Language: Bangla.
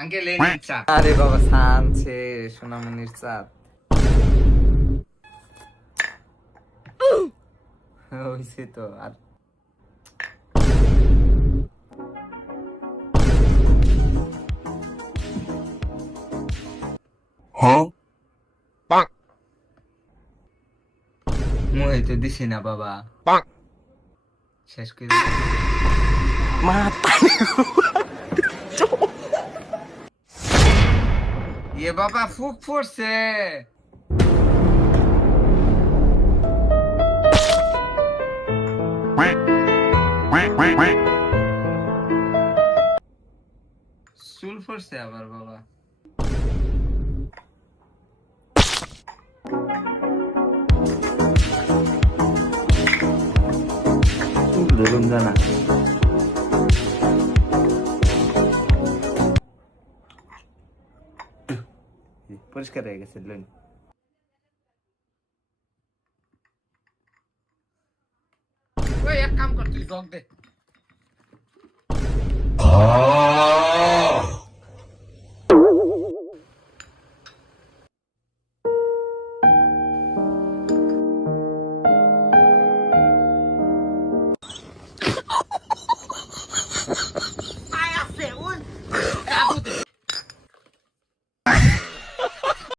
আঙ্কেল এই নিন চা। আরে বাবা সানছে সোনামণির চাঁদ হইছে তো আর মুই তো দিছি না বাবা, শেষ করে দিছি। ইয়ে বাবা ফুক পড়ছে। চুল পড়ছে আবার বাবা। চুল ধরুন জানা পরিষ্কার হয়ে গেছে লইন ওই এক কাম কর, তুই জগ দে।